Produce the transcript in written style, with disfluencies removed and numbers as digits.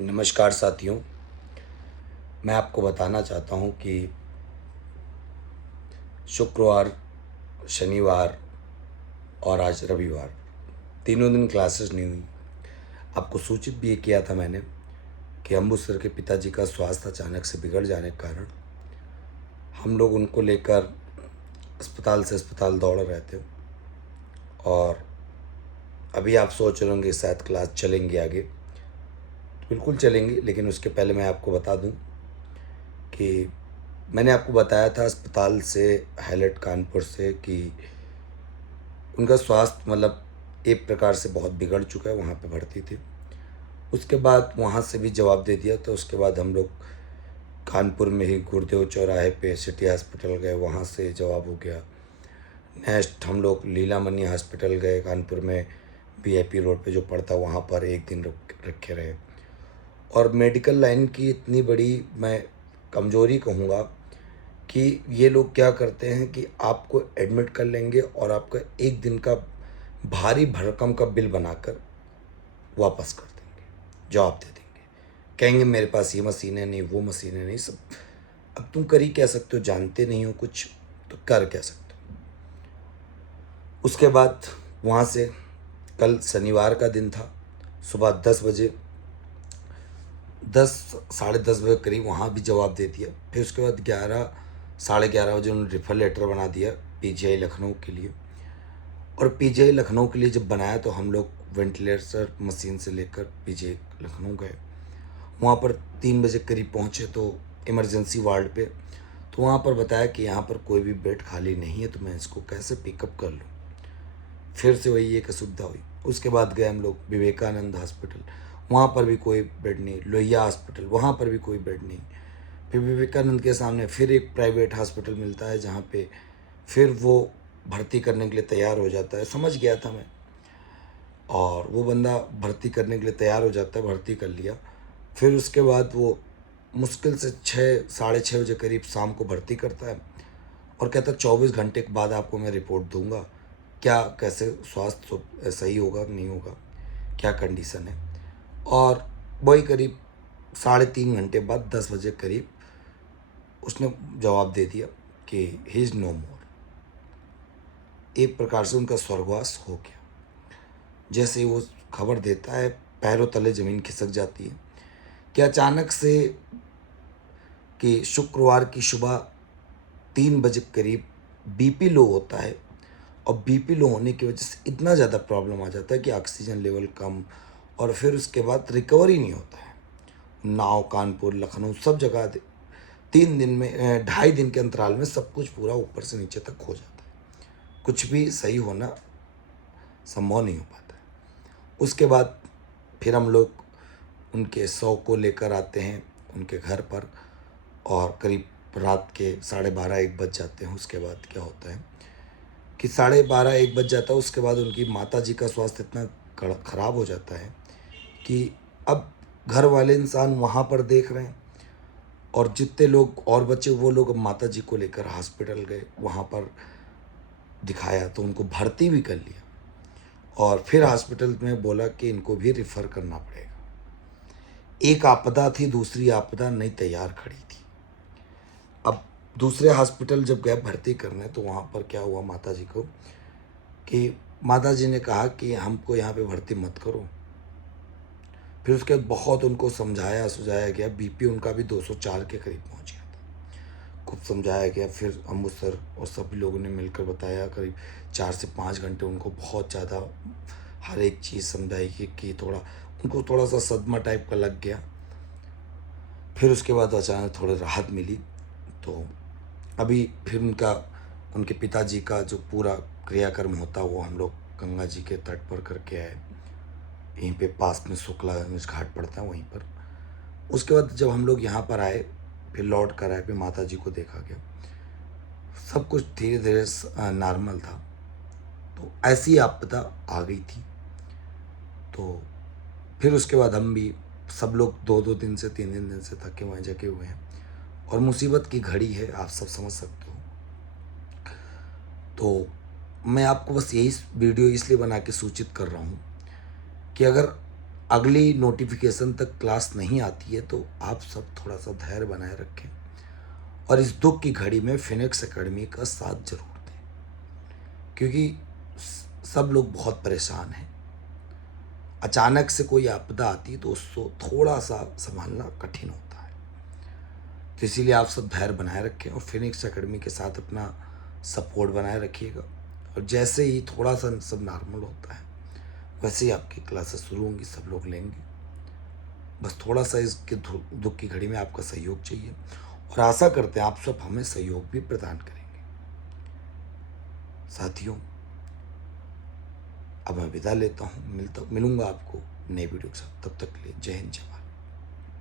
नमस्कार साथियों। मैं आपको बताना चाहता हूँ कि शुक्रवार, शनिवार और आज रविवार तीनों दिन क्लासेस नहीं हुई। आपको सूचित भी ये किया था मैंने कि अम्बू सर के पिताजी का स्वास्थ्य अचानक से बिगड़ जाने के कारण हम लोग उनको लेकर अस्पताल से अस्पताल दौड़ रहे थे। और अभी आप सोच रहे होंगे शायद क्लास चलेंगी आगे। बिल्कुल चलेंगी, लेकिन उसके पहले मैं आपको बता दूं कि मैंने आपको बताया था अस्पताल से, हाईलाइट कानपुर से, कि उनका स्वास्थ्य एक प्रकार से बहुत बिगड़ चुका है, वहाँ पे भर्ती थे। उसके बाद वहाँ से भी जवाब दे दिया, तो उसके बाद हम लोग कानपुर में ही गुरुदेव चौराहे पे सिटी हॉस्पिटल गए, वहाँ से जवाब हो गया। नेक्स्ट हम लोग लीलामणि हॉस्पिटल गए कानपुर में, वीआईपी रोड पे जो पड़ता, वहाँ पर एक दिन रखे रहे। और मेडिकल लाइन की इतनी बड़ी मैं कमज़ोरी कहूँगा कि ये लोग क्या करते हैं कि आपको एडमिट कर लेंगे और आपका एक दिन का भारी भरकम का बिल बनाकर वापस कर देंगे, जवाब दे देंगे। कहेंगे मेरे पास ये मशीनें नहीं, वो मशीनें नहीं, सब। अब तुम कर ही कह सकते हो, जानते नहीं हो कुछ तो कर कह सकते हो। उसके बाद वहाँ से कल शनिवार का दिन था, सुबह 10 बजे, 10 साढ़े 10 बजे करीब वहाँ भी जवाब दे दिया। फिर उसके बाद 11 साढ़े 11 बजे उन्होंने रेफर लेटर बना दिया पीजीआई लखनऊ के लिए। और पीजीआई लखनऊ के लिए जब बनाया तो हम लोग वेंटिलेटर मशीन से लेकर पीजीआई लखनऊ गए। वहाँ पर 3 बजे करीब पहुँचे तो इमरजेंसी वार्ड पे, तो वहाँ पर बताया कि यहाँ पर कोई भी बेड खाली नहीं है, तो मैं इसको कैसे पिकअप कर लूँ। फिर से वही एक असुविधा हुई। उसके बाद गए हम लोग विवेकानंद हॉस्पिटल, वहाँ पर भी कोई बेड नहीं। लोहिया हॉस्पिटल, वहाँ पर भी कोई बेड नहीं। फिर विवेकानंद के सामने फिर एक प्राइवेट हॉस्पिटल मिलता है, जहाँ पे फिर वो भर्ती करने के लिए तैयार हो जाता है। समझ गया था मैं, और वो बंदा भर्ती करने के लिए तैयार हो जाता है, भर्ती कर लिया। फिर उसके बाद वो मुश्किल से 6 साढ़े 6 बजे करीब शाम को भर्ती करता है और कहता है 24 घंटे के बाद आपको मैं रिपोर्ट दूंगा, क्या कैसे स्वास्थ्य सही होगा नहीं होगा, क्या कंडीशन है। और वही करीब साढ़े 3 घंटे बाद 10 बजे करीब उसने जवाब दे दिया कि ही इज़ नो मोर। एक प्रकार से उनका स्वर्गवास हो गया। जैसे वो खबर देता है, पैरों तले ज़मीन खिसक जाती है कि अचानक से कि शुक्रवार की सुबह 3 बजे करीब बीपी लो होता है। और बीपी लो होने की वजह से इतना ज़्यादा प्रॉब्लम आ जाता है कि ऑक्सीजन लेवल कम, और फिर उसके बाद रिकवरी नहीं होता है। नाव, कानपुर, लखनऊ, सब जगह 3 दिन में 2.5 दिन के अंतराल में सब कुछ पूरा ऊपर से नीचे तक हो जाता है। कुछ भी सही होना संभव नहीं हो पाता है। उसके बाद फिर हम लोग उनके शव को लेकर आते हैं उनके घर पर, और करीब रात के 12:30-1 बज जाते हैं। उसके बाद क्या होता है कि 12:30-1 बज जाता है। उसके बाद उनकी माता जी का स्वास्थ्य इतना खराब हो जाता है कि अब घर वाले इंसान वहाँ पर देख रहे हैं, और जितने लोग और बचे वो लोग अब माता जी को लेकर हॉस्पिटल गए, वहाँ पर दिखाया तो उनको भर्ती भी कर लिया। और फिर हॉस्पिटल में बोला कि इनको भी रिफ़र करना पड़ेगा। एक आपदा थी, दूसरी आपदा नई तैयार खड़ी थी। अब दूसरे हॉस्पिटल जब गए भर्ती करने, तो वहाँ पर क्या हुआ माता जी को कि माता जी ने कहा कि हमको यहाँ पे भर्ती मत करो। फिर उसके बाद बहुत उनको समझाया सुझाया गया। बीपी उनका भी 204 के करीब पहुँच गया था। खूब समझाया गया। फिर अम्बू सर और सभी लोगों ने मिलकर बताया, करीब 4 से 5 घंटे उनको बहुत ज़्यादा हर एक चीज़ समझाई कि उनको थोड़ा सा सदमा टाइप का लग गया। फिर उसके बाद अचानक थोड़ी राहत मिली। तो अभी फिर उनके पिताजी का जो पूरा क्रियाकर्म होता वो हम लोग गंगा जी के तट पर करके आए। यहीं पे पास में शुक्ला घाट पड़ता है, वहीं पर। उसके बाद जब हम लोग यहाँ पर आए, फिर लौट कर आए, फिर माता जी को देखा गया, सब कुछ धीरे धीरे नॉर्मल था। तो ऐसी आपदा आ गई थी। तो फिर उसके बाद हम भी सब लोग 2-2 दिन से 3-3 दिन से थके हुए जगे हुए हैं, और मुसीबत की घड़ी है, आप सब समझ सकते हो। तो मैं आपको बस यही वीडियो इसलिए बना के सूचित कर रहा हूँ कि अगर अगली नोटिफिकेशन तक क्लास नहीं आती है, तो आप सब थोड़ा सा धैर्य बनाए रखें और इस दुख की घड़ी में फिनिक्स एकेडमी का साथ जरूर दें, क्योंकि सब लोग बहुत परेशान हैं। अचानक से कोई आपदा आती है तो उसको थोड़ा सा संभालना कठिन होता है। तो इसीलिए आप सब धैर्य बनाए रखें और फिनिक्स एकेडमी के साथ अपना सपोर्ट बनाए रखिएगा। और जैसे ही थोड़ा सा सब नॉर्मल होता है वैसे ही आपकी क्लासेस शुरू होंगी, सब लोग लेंगे। बस थोड़ा सा इसके दुख की घड़ी में आपका सहयोग चाहिए और आशा करते हैं आप सब हमें सहयोग भी प्रदान करेंगे। साथियों, अब मैं विदा लेता हूँ, मिलूंगा आपको नए वीडियो के साथ। तब तक के लिए जय हिंद, जय भारत।